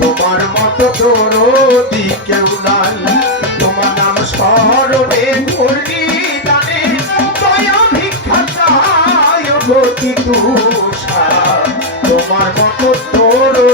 তোমার মতো দরদি কেউ তোমার নাম স্মরণে করলি দানে। তোমার মতো দরদি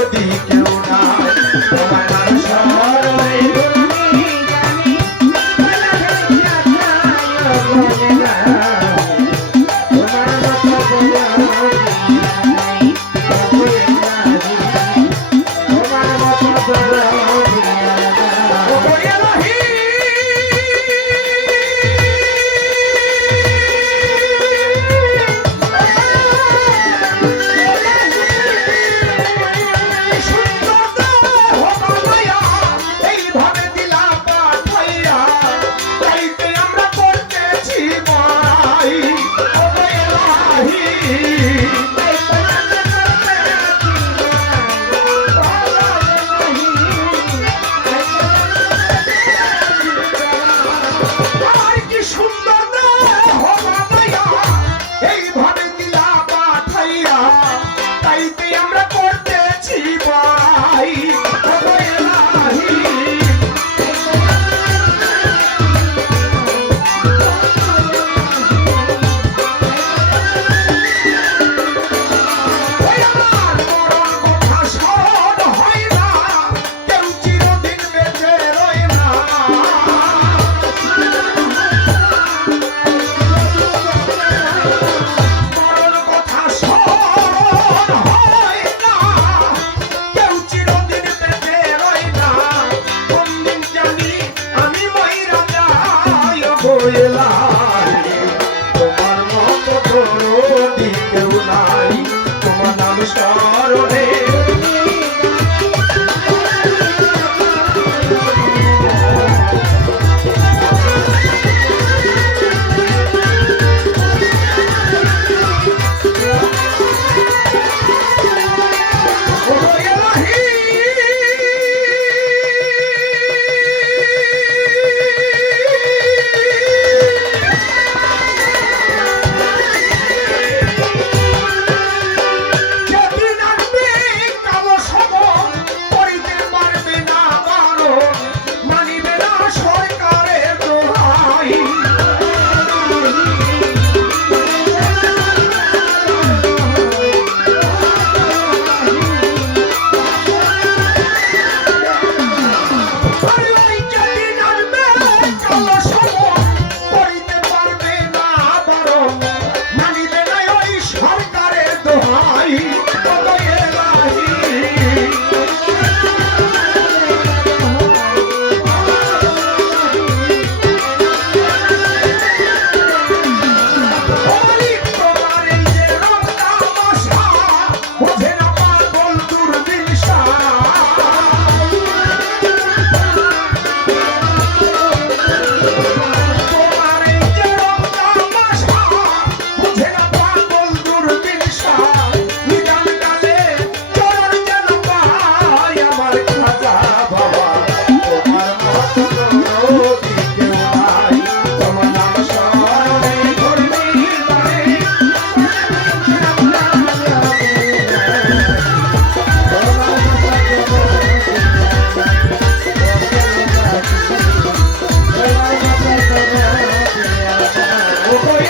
এলা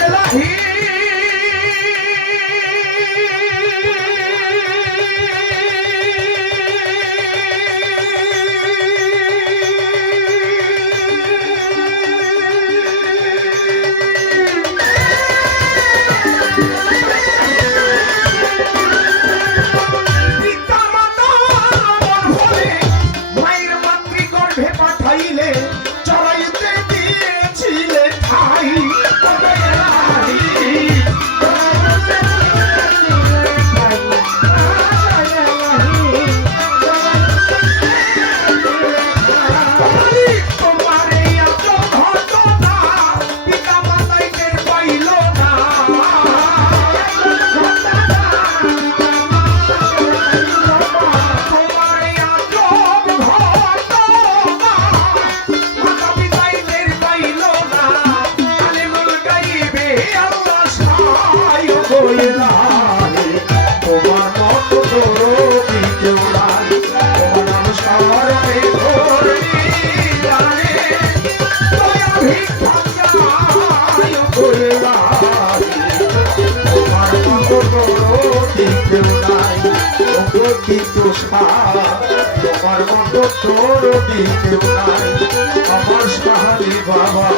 la সার তোমার মতো তোর দিকেও নাই। আমার সাহারি বাবা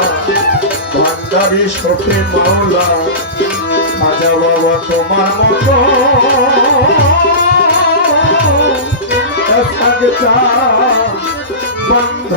ভান্ডারি শোকে মাওলা, রাজা বাবা তোমার মতো। বন্ধ